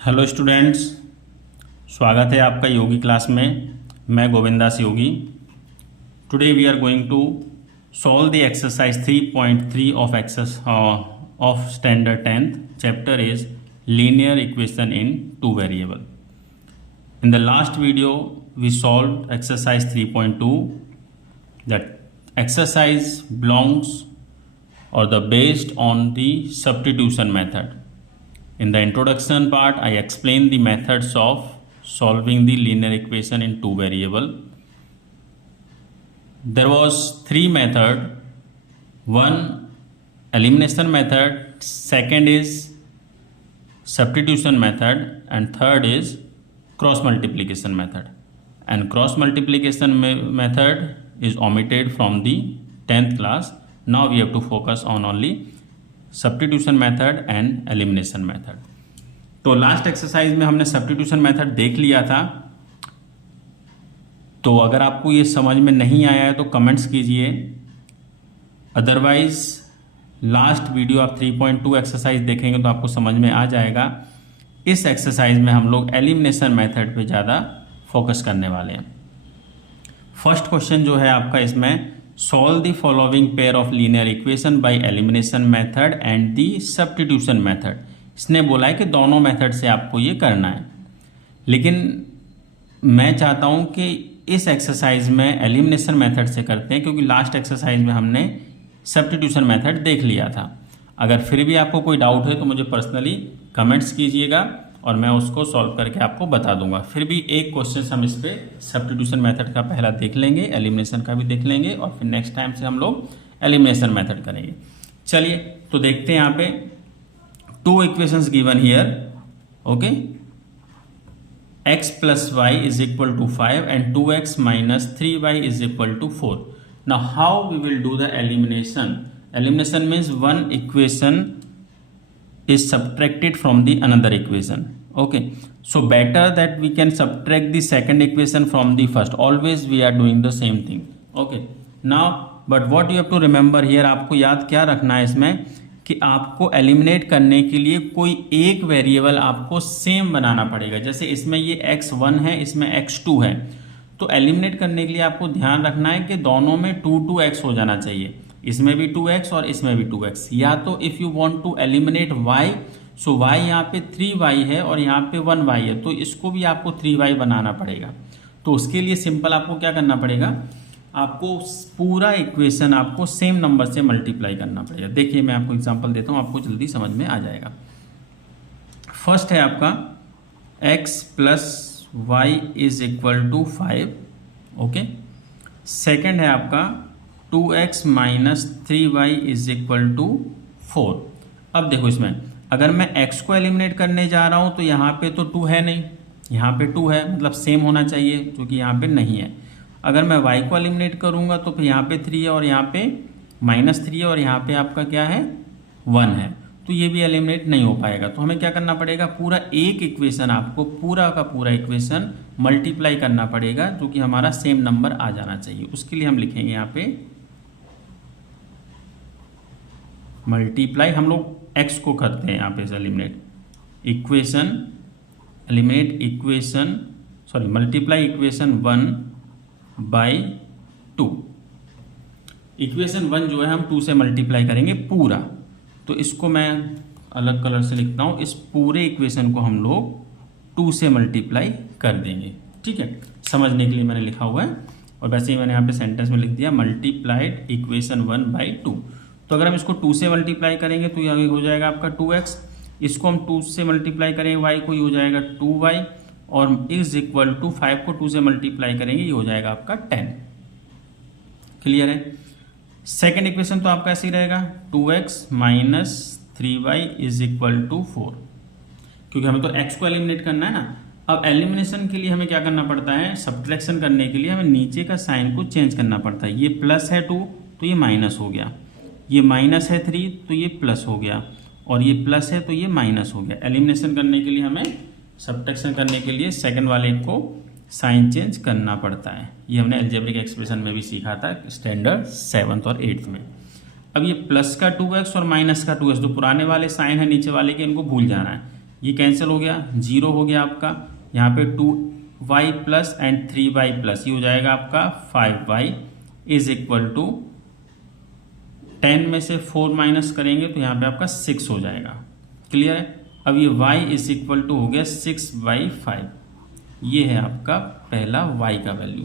Hello students, स्वागत है आपका योगी क्लास में। मैं Govindas Yogi. Today we are going to solve the exercise 3.3 of standard 10th chapter is linear equation in two variable. In the last video we solved exercise 3.2 that exercise belongs or the based on the substitution method. In the introduction part, I explained the methods of solving the linear equation in two variable. There was three method. One, elimination method. Second is substitution method, and third is cross multiplication method. And cross multiplication method is omitted from the 10th class. Now we have to focus on only substitution method and elimination method. तो last exercise में हमने substitution method देख लिया था। तो अगर आपको ये समझ में नहीं आया है तो कमेंट्स कीजिए, अदरवाइज लास्ट वीडियो आप 3.2 एक्सरसाइज देखेंगे तो आपको समझ में आ जाएगा। इस एक्सरसाइज में हम लोग एलिमिनेशन मेथड पे ज़्यादा फोकस करने वाले हैं। फर्स्ट क्वेश्चन जो है आपका इसमें, solve the following pair of linear equation by elimination method and the substitution method। इसने बोला है कि दोनों मेथड से आपको ये करना है, लेकिन मैं चाहता हूँ कि इस एक्सरसाइज में एलिमिनेशन मेथड से करते हैं, क्योंकि लास्ट एक्सरसाइज में हमने सब्स्टिट्यूशन मेथड देख लिया था। अगर फिर भी आपको कोई डाउट है तो मुझे पर्सनली कमेंट्स कीजिएगा और मैं उसको सॉल्व करके आपको बता दूंगा। फिर भी एक क्वेश्चन हम इस पे सब्स्टिट्यूशन मेथड का पहला देख लेंगे, एलिमिनेशन का भी देख लेंगे, और फिर नेक्स्ट टाइम से हम लोग एलिमिनेशन मेथड करेंगे। चलिए तो देखते हैं यहाँ पे two equations given here. Okay, x plus y is equal to 5 and 2x minus 3y is equal to 4। Now how we will do the elimination? Elimination means one equation is subtracted from the another equation. Okay, so better that we can subtract the second equation from the first. Always we are doing the same thing. Okay, now but what you have to remember here, आपको याद क्या रखना है इसमें कि आपको eliminate करने के लिए कोई एक वेरिएबल आपको सेम बनाना पड़ेगा। जैसे इसमें ये x1 है, इसमें x2 है, तो एलिमिनेट करने के लिए आपको ध्यान रखना है कि दोनों में 2x हो जाना चाहिए। इसमें भी 2x और इसमें भी 2x। या तो if you want to eliminate y, so y यहाँ पे 3y है और यहाँ पे 1y है, तो इसको भी आपको 3y बनाना पड़ेगा। तो उसके लिए सिंपल आपको क्या करना पड़ेगा, आपको पूरा इक्वेशन आपको सेम नंबर से मल्टीप्लाई करना पड़ेगा। देखिए मैं आपको एग्जांपल देता हूँ, आपको जल्दी समझ में आ जाएगा। फर्स्ट है आपका x plus y is equal to 5। Okay, second है आपका 2x minus 3y is equal to 4। अब देखो इसमें अगर मैं x को एलिमिनेट करने जा रहा हूँ तो यहाँ पे तो 2 है नहीं, यहाँ पे 2 है, मतलब सेम होना चाहिए, जो कि यहाँ पे नहीं है। अगर मैं y को एलिमिनेट करूँगा तो फिर यहाँ पे 3 है और यहाँ पे -3 है और यहाँ पे आपका क्या है 1 है, तो ये भी एलिमिनेट नहीं हो पाएगा। तो हमें क्या करना पड़ेगा, पूरा एक इक्वेशन आपको पूरा का पूरा इक्वेशन मल्टीप्लाई करना पड़ेगा, जो कि हमारा सेम नंबर आ जाना चाहिए। उसके लिए हम लिखेंगे यहाँ पे मल्टीप्लाई, हम लोग x को करते हैं यहाँ पे eliminate equation multiply equation 1 by 2। Equation 1 जो है हम 2 से मल्टीप्लाई करेंगे पूरा, तो इसको मैं अलग कलर से लिखता हूँ। इस पूरे इक्वेशन को हम लोग 2 से मल्टीप्लाई कर देंगे। ठीक है, समझने के लिए मैंने लिखा हुआ है, और वैसे ही मैंने यहाँ पे सेंटेंस में लिख दिया मल्टीप्लाइड इक्वेशन 1 बाई 2। तो अगर हम इसको 2 से मल्टीप्लाई करेंगे तो ये हो जाएगा आपका 2x, इसको हम 2 से मल्टीप्लाई करेंगे y को, ये हो जाएगा 2y, और इज इक्वल टू 5 को 2 से मल्टीप्लाई करेंगे, ये हो जाएगा आपका 10। क्लियर है? सेकेंड इक्वेशन तो आपका ऐसे ही रहेगा 2x minus 3y is equal to 4, क्योंकि हमें तो x को एलिमिनेट करना है ना। अब एलिमिनेशन के लिए हमें क्या करना पड़ता है, सब्ट्रैक्शन करने के लिए हमें नीचे का साइन को चेंज करना पड़ता है। ये प्लस है 2 तो ये माइनस हो गया, ये माइनस है 3 तो ये प्लस हो गया, और ये प्लस है तो ये माइनस हो गया। एलिमिनेशन करने के लिए हमें सब्ट्रैक्शन करने के लिए सेकंड वाले को साइन चेंज करना पड़ता है। ये हमने अलजेब्रिक एक्सप्रेशन में भी सीखा था स्टैंडर्ड 7th और 8th में। अब ये प्लस का 2x और माइनस का 2x, जो पुराने वाले साइन है नीचे वाले के, इनको भूल जाना है। ये कैंसिल हो गया, 0 हो गया आपका। यहाँ पे 2y plus and 3y plus, ये हो जाएगा आपका 5y इज इक्वल टू 10 में से 4 माइनस करेंगे तो यहाँ पे आपका 6 हो जाएगा। क्लियर है। अब ये y इज इक्वल टू हो गया 6/5, ये है आपका पहला y का वैल्यू।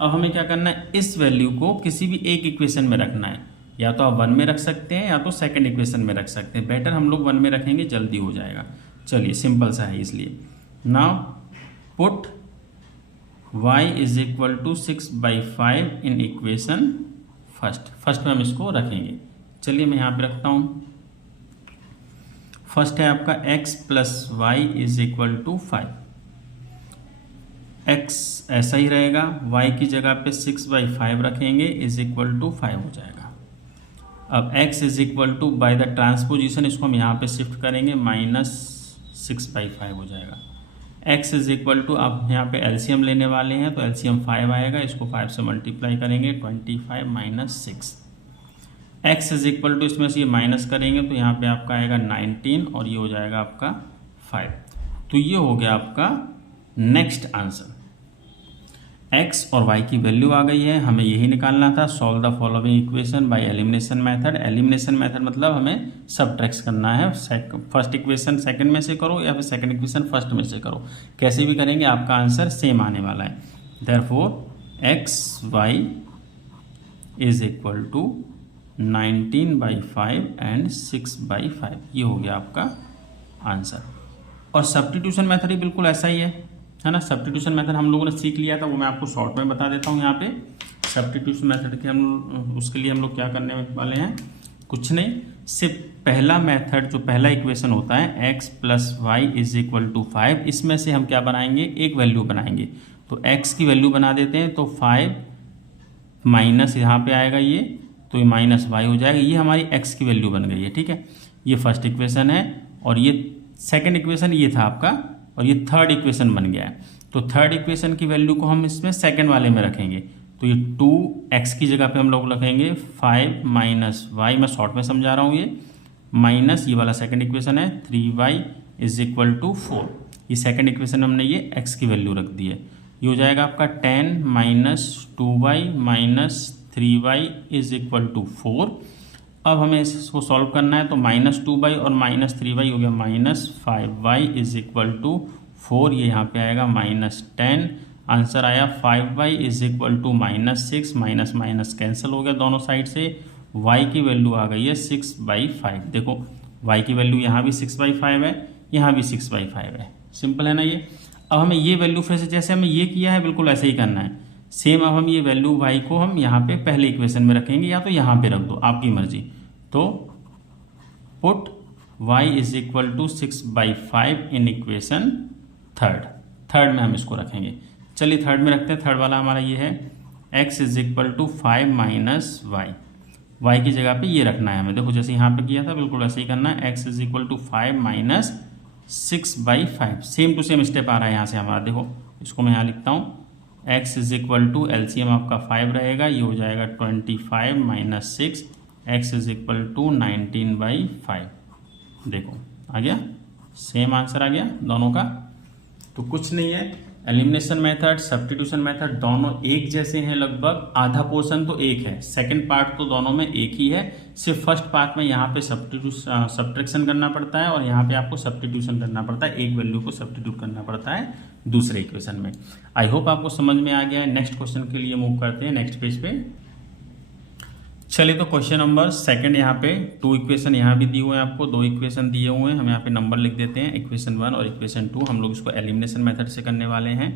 अब हमें क्या करना है, इस वैल्यू को किसी भी एक इक्वेशन में रखना है, या तो आप 1 में रख सकते हैं या तो सेकंड इक्वेशन में रख सकते हैं। बेटर हम लोग 1 में रखेंगे, जल्दी हो जाएगा। चलिए सिंपल सा है इसलिए। Now put y is equal to 6/5 in equation first में हम इसको रखेंगे। चलिए मैं यहाँ पे रखता हूँ। फर्स्ट है आपका x plus y is equal to 5। x ऐसा ही रहेगा, y की जगह पे 6/5 रखेंगे इज इक्वल टू 5 हो जाएगा। अब x is equal to by the transposition इसको हम यहाँ पे शिफ्ट करेंगे, -6/5 हो जाएगा। x इज इक्वल टू, आप यहाँ पे एलसीएम लेने वाले हैं तो एलसीएम 5 आएगा, इसको 5 से मल्टीप्लाई करेंगे, 25 minus 6। x is equal to, इसमें से ये माइनस करेंगे तो यहाँ पे आपका आएगा 19 और ये हो जाएगा आपका 5। तो ये हो गया आपका नेक्स्ट आंसर। x और y की वैल्यू आ गई है, हमें यही निकालना था। Solve the following equation by elimination method. Elimination method मतलब हमें सब्ट्रैक्ट करना है। फर्स्ट इक्वेशन सेकंड में से करो या फिर सेकंड इक्वेशन फर्स्ट में से करो, कैसे भी करेंगे आपका आंसर सेम आने वाला है। Therefore xy is equal to 19/5 and 6/5, ये हो गया आपका आंसर। और सब्स्टिट्यूशन मेथड ही बिल्कुल ऐसा ही है ना। सब्स्टिट्यूशन मेथड हम लोगों ने सीख लिया था, वो मैं आपको शॉर्ट में बता देता हूँ। यहाँ पे सब्स्टिट्यूशन मेथड के उसके लिए हम लोग क्या करने वाले हैं, कुछ नहीं, सिर्फ पहला मेथड जो पहला इक्वेशन होता है x plus y is equal to 5, इसमें से हम क्या बनाएंगे, एक वैल्यू बनाएंगे। तो x की वैल्यू बना देते हैं, तो 5 माइनस यहाँ पे आएगा ये, तो ये माइनस वाई हो जाएगा। ये हमारी x की वैल्यू बन गई है, ठीक है। ये फर्स्ट इक्वेशन है और ये सेकंड इक्वेशन ये था आपका, और ये थर्ड इक्वेशन बन गया है। तो थर्ड इक्वेशन की वैल्यू को हम इसमें सेकंड वाले में रखेंगे, तो ये 2x की जगह पे हम लोग रखेंगे 5 माइनस वाई, मैं शॉर्ट में समझा रहा हूँ, ये माइनस ये वाला सेकंड इक्वेशन है 3y इज इक्वल टू 4। ये सेकंड इक्वेशन हमने ये x की वैल्यू रख दी है। ये हो जाएगा आपका 10 minus 2y minus 3y is equal to 4। अब हमें इसको सॉल्व करना है, तो -2y और -3y हो गया -5y इज इक्वल टू 4। ये यहाँ पे आएगा -10, आंसर आया 5y is equal to -6। Minus minus cancel हो गया दोनों साइड से, y की वैल्यू आ गई है 6/5। देखो y की वैल्यू यहाँ भी 6/5 है, यहाँ भी 6/5 है। सिंपल है ना ये। अब हमें ये वैल्यू फिर से जैसे हमें ये किया है बिल्कुल ऐसे ही करना है सेम। अब हम ये वैल्यू y को हम यहाँ पे पहले इक्वेशन में रखेंगे या तो यहाँ पे रख दो, आपकी मर्जी। तो put y is equal to 6/5 in equation third में हम इसको रखेंगे। चलिए थर्ड में रखते हैं। थर्ड वाला हमारा ये है x is equal to 5 minus y की जगह पे ये रखना है हमें। देखो जैसे यहाँ पे किया था बिल्कुल ऐसे ही करना है। x is equal to 5 minus 6/5, same to same step आ रहा है यहाँ से हमारा। देखो इसको मैं यहाँ लिखता हूँ, x is equal to LCM आपका 5 रहेगा, ये हो जाएगा 25 minus 6, x is equal to 19/5। देखो आ गया, सेम आंसर आ गया दोनों का। तो कुछ नहीं है, एलिमिनेशन मेथड सब्स्टिट्यूशन मेथड दोनों एक जैसे हैं लगभग। आधा पोर्शन तो एक है, सेकंड पार्ट तो दोनों में एक ही है। सिर्फ फर्स्ट पार्ट में यहाँ पे सब्ट्रैक्शन करना पड़ता है और यहाँ पे आपको सब्स्टिट्यूशन करना पड़ता है, एक वैल्यू को सब्स्टिट्यूट करना पड़ता है दूसरे इक्वेशन में। आई होप आपको समझ में आ गया है। नेक्स्ट क्वेश्चन के लिए मूव करते हैं नेक्स्ट पेज पे। चलिए तो क्वेश्चन नंबर सेकंड, यहाँ पे 2 इक्वेशन यहाँ भी दिए हुए हैं आपको, 2 इक्वेशन दिए हुए हैं। हम यहाँ पे नंबर लिख देते हैं, इक्वेशन 1 और इक्वेशन 2। हम लोग इसको एलिमिनेशन मेथड से करने वाले हैं।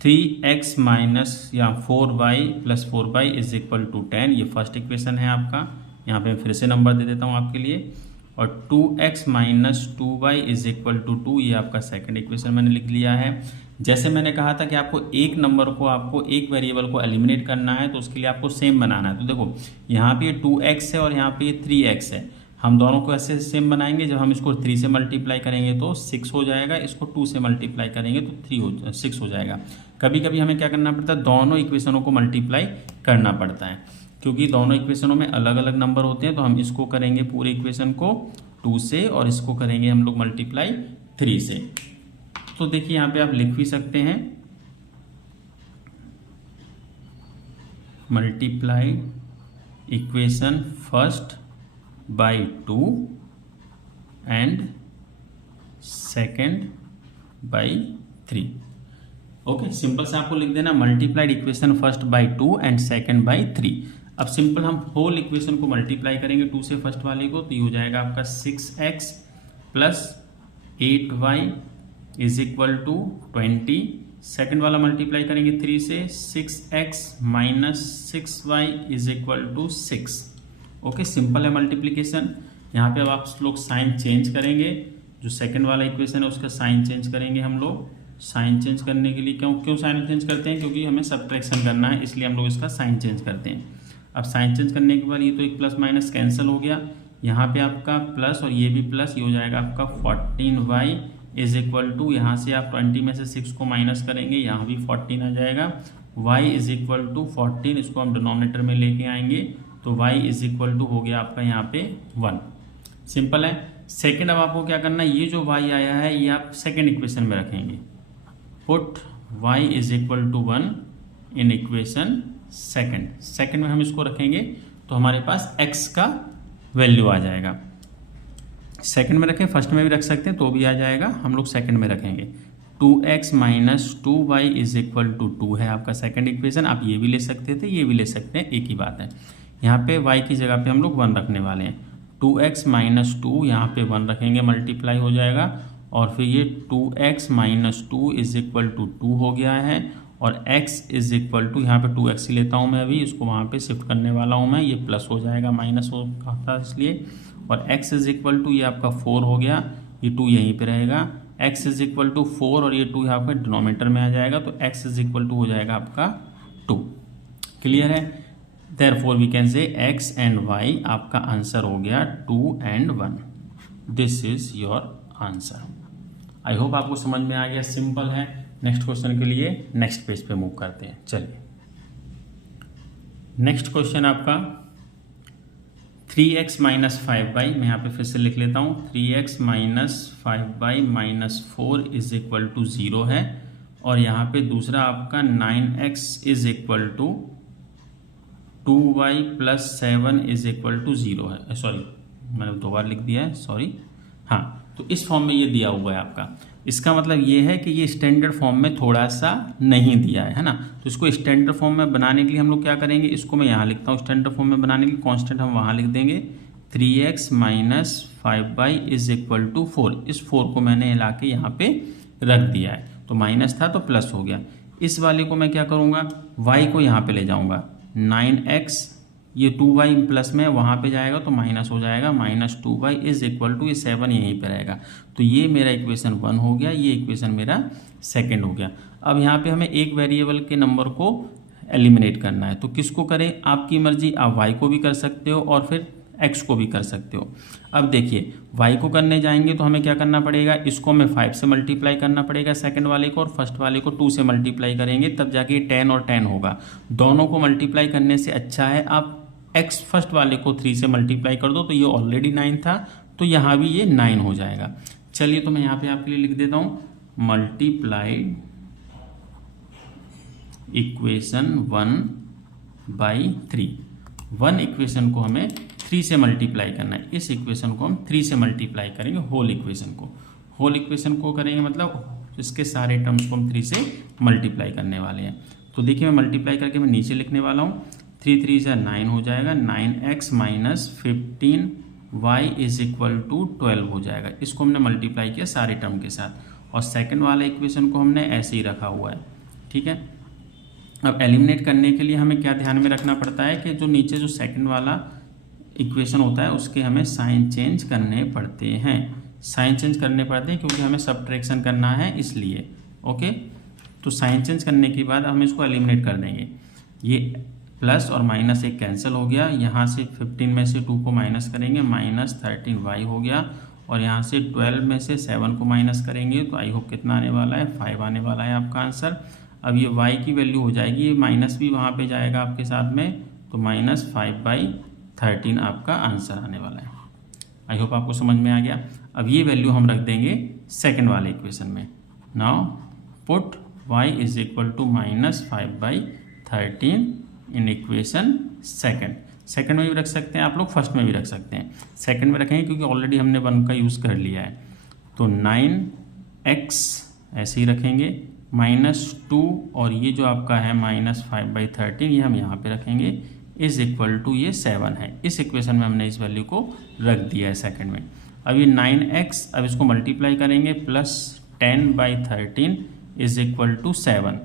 3x माइनस या 4y plus 4y is equal to 10, ये फर्स्ट इक्वेशन है आपका। यहाँ पे मैं फिर से नंबर दे देता हूँ आपके लिए। और 2x minus 2y is equal to 2, ये आपका सेकंड इक्वेशन मैंने लिख लिया है। जैसे मैंने कहा था कि आपको एक नंबर को, आपको एक वेरिएबल को एलिमिनेट करना है, तो उसके लिए आपको सेम बनाना है। तो देखो यहाँ पे 2x है और यहाँ पे 3x है। हम दोनों को ऐसे सेम बनाएंगे, जब हम इसको 3 से मल्टीप्लाई करेंगे तो 6 हो जाएगा, इसको 2 से मल्टीप्लाई करेंगे तो 6 हो जाएगा। कभी कभी हमें क्या करना पड़ता है, दोनों इक्वेशनों को मल्टीप्लाई करना पड़ता है, क्योंकि दोनों इक्वेशनों में अलग अलग नंबर होते हैं। तो हम इसको करेंगे पूरे इक्वेशन को 2 से और इसको करेंगे हम लोग मल्टीप्लाई 3 से। तो देखिए यहाँ पे आप लिख भी सकते हैं multiply equation first by 2 and second by 3। Okay, simple से आपको लिख देना multiplied equation first by 2 and second by 3। अब सिंपल हम होल इक्वेशन को मल्टीप्लाई करेंगे 2 से फर्स्ट वाले को, तो ये हो जाएगा आपका 6x plus 8y is equal to 20। Second वाला मल्टीप्लाई करेंगे 3 से, 6x minus 6y is equal to 6। Okay, simple है मल्टीप्लीकेशन। यहाँ पे अब आप लोग साइन चेंज करेंगे, जो सेकेंड वाला इक्वेशन है उसका साइन चेंज करेंगे हम लोग। साइन चेंज करने के लिए क्यों साइन चेंज करते हैं, क्योंकि हमें सब्ट्रैक्शन करना है, इसलिए हम लोग इसका साइन चेंज करते हैं। अब साइन चेंज करने के बाद ये तो एक प्लस माइनस कैंसिल हो गया, यहाँ पे आपका प्लस और ये भी प्लस, ये हो जाएगा आपका 14y इज इक्वल टू, यहाँ से आप 20 में से 6 को माइनस करेंगे, यहाँ भी 14 आ जाएगा। y इज इक्वल टू 14, इसको हम डिनोमिनेटर में लेके आएंगे, तो y इज इक्वल टू हो गया आपका यहाँ पे 1। सिंपल है। सेकेंड अब आपको क्या करना है, ये जो y आया है ये आप सेकेंड इक्वेशन में रखेंगे। Put y is equal to 1 in equation second में हम इसको रखेंगे तो हमारे पास x का वैल्यू आ जाएगा। सेकंड में रखें, फर्स्ट में भी रख सकते हैं तो भी आ जाएगा, हम लोग सेकंड में रखेंगे। 2x minus 2y is equal to 2 है आपका सेकंड इक्वेशन। आप ये भी ले सकते थे, ये भी ले सकते हैं, एक ही बात है। यहाँ पे y की जगह पे हम लोग 1 रखने वाले हैं। 2x माइनस 2 यहाँ पे 1 रखेंगे, मल्टीप्लाई हो जाएगा, और फिर ये 2x minus 2 is equal to 2 हो गया है, और x इज इक्वल टू, यहाँ पे 2x ही लेता हूँ मैं अभी, इसको वहाँ पे शिफ्ट करने वाला हूँ मैं, ये प्लस हो जाएगा, माइनस होता इसलिए, और x इज इक्वल टू ये आपका 4 हो गया, ये 2 यहीं पे रहेगा, x इज इक्वल टू 4 और ये 2 यहाँ पे डिनोमिनेटर में आ जाएगा, तो x इज इक्वल टू हो जाएगा आपका 2। क्लियर है। Therefore we can say x and y आपका आंसर हो गया 2 and 1। This is your answer. I hope आपको समझ में आ गया, सिंपल है। नेक्स्ट क्वेश्चन के लिए नेक्स्ट पेज पे मूव करते हैं। चलिए, नेक्स्ट क्वेश्चन आपका 3x माइनस 5y, मैं यहाँ पे फिर से लिख लेता हूँ, 3x minus 5y minus 4 is equal to 0 है, और यहाँ पे दूसरा आपका 9x is equal to 2y plus 7 is equal to 0 है। सॉरी, मैंने 2 बार लिख दिया है, सॉरी। हाँ, तो इस फॉर्म में ये दिया हुआ है आपका। इसका मतलब ये है कि ये स्टैंडर्ड फॉर्म में थोड़ा सा नहीं दिया है ना, तो इसको स्टैंडर्ड फॉर्म में बनाने के लिए हम लोग क्या करेंगे, इसको मैं यहाँ लिखता हूँ, स्टैंडर्ड फॉर्म में बनाने के लिए कांस्टेंट हम वहाँ लिख देंगे, 3x minus 5y is equal to 4। इस 4 को मैंने हिला के यहाँ पे रख दिया है, तो माइनस था तो प्लस हो गया। इस वाले को मैं क्या करूँगा, y को यहाँ पे ले जाऊँगा, 9x, ये 2y प्लस में वहाँ पे जाएगा तो माइनस हो जाएगा, minus 2y is equal to, ये 7 यहीं पे रहेगा, तो ये मेरा इक्वेशन 1 हो गया, ये इक्वेशन मेरा सेकंड हो गया। अब यहाँ पे हमें एक वेरिएबल के नंबर को एलिमिनेट करना है, तो किसको करें, आपकी मर्जी, आप y को भी कर सकते हो और फिर x को भी कर सकते हो। अब देखिए, y को करने जाएंगे तो हमें क्या करना पड़ेगा, इसको हमें 5 से मल्टीप्लाई करना पड़ेगा सेकंड वाले को, और फर्स्ट वाले को 2 से मल्टीप्लाई करेंगे, तब जाके 10 और 10 होगा। दोनों को मल्टीप्लाई करने से अच्छा है आप x फर्स्ट वाले को 3 से मल्टीप्लाई कर दो, तो ये ऑलरेडी 9 था, तो यहाँ भी ये 9 हो जाएगा। चलिए, तो मैं यहाँ पे आपके लिए लिख देता हूँ, मल्टीप्लाइड इक्वेशन 1/3। 1 इक्वेशन को हमें 3 से मल्टीप्लाई करना है, इस इक्वेशन को हम 3 से मल्टीप्लाई करेंगे, होल इक्वेशन को करेंगे, मतलब इसके सारे टर्म्स को हम 3 से मल्टीप्लाई करने वाले हैं। तो देखिए, मैं मल्टीप्लाई करके मैं नीचे लिखने वाला हूँ, 3 3 से 9 हो जाएगा, 9x minus 15y is equal to 12 हो जाएगा। इसको हमने मल्टीप्लाई किया सारे टर्म के साथ, और सेकंड वाला इक्वेशन को हमने ऐसे ही रखा हुआ है, ठीक है। अब एलिमिनेट करने के लिए हमें क्या ध्यान में रखना पड़ता है कि जो नीचे जो सेकंड वाला इक्वेशन होता है उसके हमें साइन चेंज करने पड़ते हैं, क्योंकि हमें सब्ट्रैक्शन करना है इसलिए। ओके, तो साइन चेंज करने के बाद हम इसको एलिमिनेट कर देंगे। ये प्लस और माइनस एक कैंसिल हो गया, यहाँ से 15 में से 2 को माइनस करेंगे, माइनस 13y हो गया, और यहाँ से 12 में से 7 को माइनस करेंगे, तो आई होप कितना आने वाला है, 5 आने वाला है आपका आंसर। अब ये y की वैल्यू हो जाएगी, ये माइनस भी वहाँ पे जाएगा आपके साथ में, तो माइनस 5/13 आपका आंसर आने वाला है। आई होप आपको समझ में आ गया। अब ये वैल्यू हम रख देंगे सेकेंड वाले इक्वेशन में। Now put y is equal to -5/13 in equation second में भी रख सकते हैं आप लोग, फर्स्ट में भी रख सकते हैं। सेकेंड में रखेंगे क्योंकि ऑलरेडी हमने 1 का यूज़ कर लिया है। तो 9x ऐसे ही रखेंगे, -2 और ये जो आपका है -5/13 ये हम यहाँ पे रखेंगे, इज इक्वल टू ये 7 है। इस इक्वेशन में हमने इस वैल्यू को रख दिया है सेकंड में। अब ये 9x, अब इसको मल्टीप्लाई करेंगे, +10/13 is equal to 7।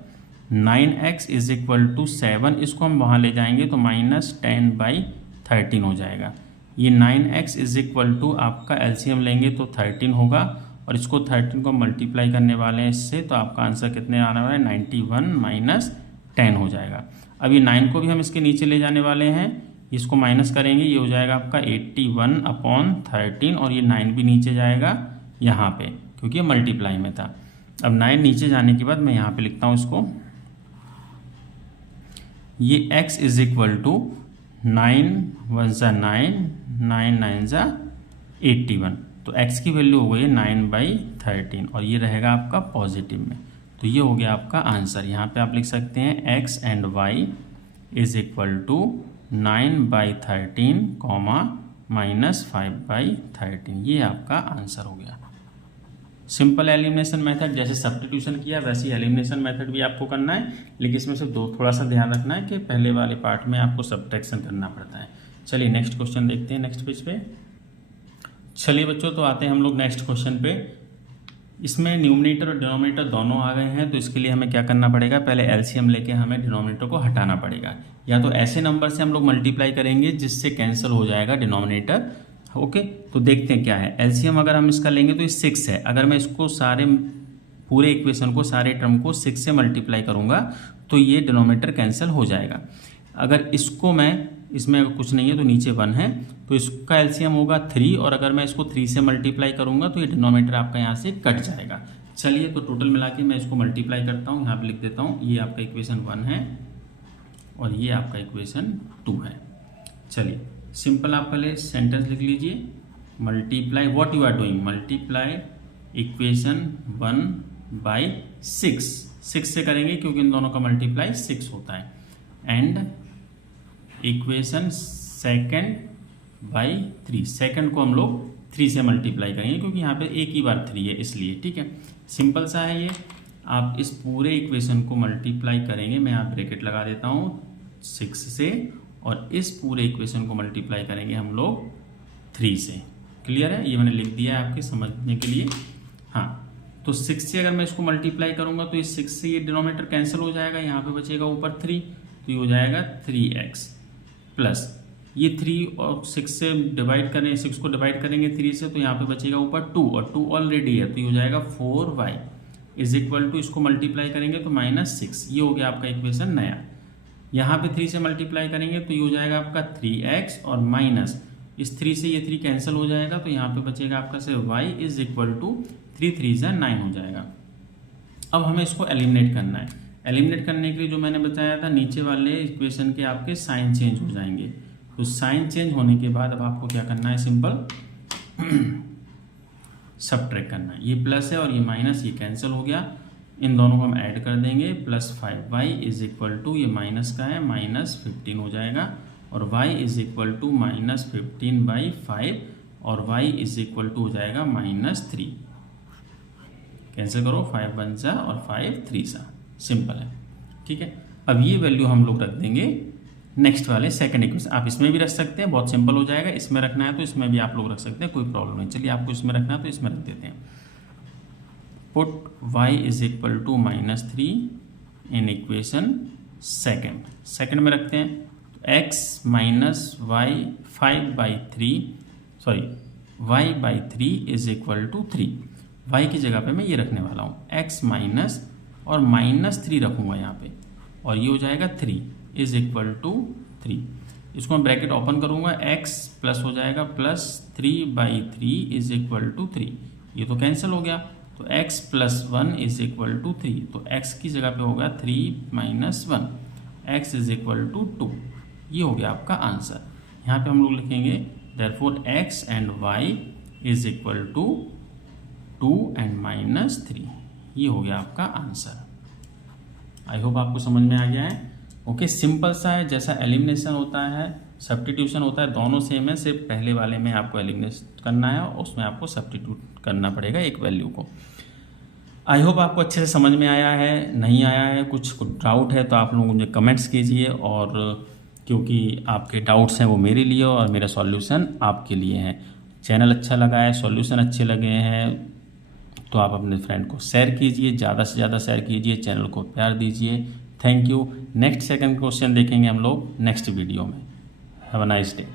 9x is equal to 7, इसको हम वहाँ ले जाएंगे तो -10/13 हो जाएगा। ये 9x इज इक्वल टू आपका एलसीएम लेंगे तो 13 होगा, और इसको 13 को मल्टीप्लाई करने वाले हैं इससे, तो आपका आंसर कितने आने वाला है, 91 - 10 हो जाएगा। अब ये 9 को भी हम इसके नीचे ले जाने वाले हैं, इसको माइनस करेंगे, ये हो जाएगा आपका 81/13, और ये 9 भी नीचे जाएगा यहाँ पे क्योंकि ये मल्टीप्लाई में था। अब 9 नीचे जाने के बाद मैं यहाँ पे लिखता हूँ इसको, ये x इज इक्वल टू 9 1 ज़ा 9, 9 9 ज़ा 81, तो x की वैल्यू हो गई 9/13, और ये रहेगा आपका पॉजिटिव में। तो ये हो गया आपका आंसर। यहाँ पे आप लिख सकते हैं x and y is equal to 9/13, -5/13, ये आपका आंसर हो गया। सिंपल एलिमिनेशन मेथड, जैसे सब्स्टिट्यूशन किया वैसे ही एलिमिनेशन मेथड भी आपको करना है, लेकिन इसमें सिर्फ थोड़ा सा ध्यान रखना है कि पहले वाले पार्ट में आपको सब्ट्रैक्शन करना पड़ता है। चलिए नेक्स्ट क्वेश्चन देखते हैं नेक्स्ट पेज पे। चलिए बच्चों, तो आते हैं हम लोग नेक्स्ट क्वेश्चन पे। इसमें न्यूमरेटर और डिनोमिनेटर दोनों आ गए हैं, तो इसके लिए हमें क्या करना पड़ेगा, पहले एलसीएम लेके हमें डिनोमिनेटर को हटाना पड़ेगा। या तो ऐसे नंबर से हम लोग मल्टीप्लाई करेंगे जिससे कैंसिल हो जाएगा डिनोमिनेटर। ओके, तो देखते हैं क्या है। एलसीएम अगर हम इसका लेंगे तो ये 6 है। अगर मैं इसको पूरे इक्वेशन को, सारे टर्म को 6 से मल्टीप्लाई करूँगा तो ये डिनोमिनेटर कैंसिल हो जाएगा। अगर इसको इसमें अगर कुछ नहीं है तो नीचे 1 है, तो इसका एलसीएम होगा 3, और अगर मैं इसको 3 से मल्टीप्लाई करूंगा तो ये डिनोमिनेटर आपका यहाँ से कट जाएगा। चलिए, तो टोटल मिला के मैं इसको मल्टीप्लाई करता हूँ, यहाँ पे लिख देता हूँ, ये आपका इक्वेशन 1 है और ये आपका इक्वेशन 2 है। चलिए सिंपल आप पहले सेंटेंस लिख लीजिए, multiply what you are doing, multiply equation 1/6, 6 से करेंगे क्योंकि इन दोनों का मल्टीप्लाई 6 होता है, एंड इक्वेशन 2/3, सेकंड को हम लोग 3 से मल्टीप्लाई करेंगे क्योंकि यहाँ पे एक ही बार 3 है इसलिए। ठीक है, सिंपल सा है ये। आप इस पूरे इक्वेशन को मल्टीप्लाई करेंगे, मैं यहाँ ब्रैकेट लगा देता हूँ 6 से, और इस पूरे इक्वेशन को मल्टीप्लाई करेंगे हम लोग 3 से। क्लियर है, ये मैंने लिख दिया है आपके समझने के लिए। हाँ, तो 6 से अगर मैं इसको मल्टीप्लाई करूँगा तो इस 6 से ये डिनोमिनेटर कैंसिल हो जाएगा, यहाँ पे बचेगा ऊपर 3, तो ये हो जाएगा 3x प्लस ये 3 और 6 से डिवाइड करें, 6 को डिवाइड करेंगे 3 से, तो यहाँ पे बचेगा ऊपर 2, और 2 ऑलरेडी है, तो ये हो जाएगा 4y इज इक्वल टू, इसको मल्टीप्लाई करेंगे तो -6, ये हो गया आपका इक्वेशन नया। यहाँ पे 3 से मल्टीप्लाई करेंगे तो ये हो जाएगा आपका 3x, और माइनस इस 3 से ये 3 कैंसिल हो जाएगा, तो यहाँ पे बचेगा आपका सिर्फ y इज इक्वल टू 3 3 = 9 हो जाएगा। अब हमें इसको एलिमिनेट करना है। एलिमिनेट करने के लिए जो मैंने बताया था, नीचे वाले इक्वेशन के आपके साइन चेंज हो जाएंगे। तो साइन चेंज होने के बाद अब आपको क्या करना है, सिंपल सबट्रैक्ट करना है। ये प्लस है और ये माइनस, ये कैंसिल हो गया, इन दोनों को हम ऐड कर देंगे, +5y इज इक्वल टू, ये माइनस का है, -15 हो जाएगा, और y इज इक्वल टू -15/5, और y इज इक्वल टू हो जाएगा -3। कैंसिल करो, 5 1 सा और 5 3 सा, सिंपल है। ठीक है, अब ये वैल्यू हम लोग रख देंगे नेक्स्ट वाले सेकंड इक्वेशन। आप इसमें भी रख सकते हैं, बहुत सिंपल हो जाएगा। इसमें रखना है तो इसमें भी आप लोग रख सकते हैं, कोई प्रॉब्लम नहीं। चलिए, आपको इसमें रखना है तो इसमें रख देते हैं। Put y is equal to -3 in equation second में रखते हैं, तो x - y 5/3 is equal to 3। y की जगह पे मैं ये रखने वाला हूँ, x माइनस और -3 रखूँगा यहाँ पे, और ये हो जाएगा 3 इज इक्वल टू 3। इसको मैं ब्रैकेट ओपन करूँगा, x प्लस हो जाएगा +3/3 इज इक्वल टू 3, ये तो कैंसिल हो गया, तो x + 1 इज इक्वल टू 3, तो x की जगह पे होगा 3 - 1, x इज इक्वल टू 2, ये हो गया आपका आंसर। यहाँ पे हम लोग लिखेंगे therefore x and y is equal to 2 and -3, ये हो गया आपका आंसर। आई होप आपको समझ में आ गया है। ओके, सिंपल सा है, जैसा एलिमिनेशन होता है सब्स्टिट्यूशन होता है, दोनों सेम है, सिर्फ पहले वाले में आपको एलिमिनेट करना है और उसमें आपको सब्स्टिट्यूट करना पड़ेगा एक वैल्यू को। आई होप आपको अच्छे से समझ में आया है। नहीं आया है, कुछ डाउट है तो आप लोग मुझे कमेंट्स कीजिए, और क्योंकि आपके डाउट्स हैं वो मेरे लिए और मेरा सॉल्यूशन आपके लिए है। चैनल अच्छा लगा है, सॉल्यूशन अच्छे लगे हैं तो आप अपने फ्रेंड को शेयर कीजिए, ज़्यादा से ज़्यादा शेयर कीजिए, चैनल को प्यार दीजिए। Thank you. Next second question देखेंगे हम लोग नेक्स्ट वीडियो में। Have a nice day.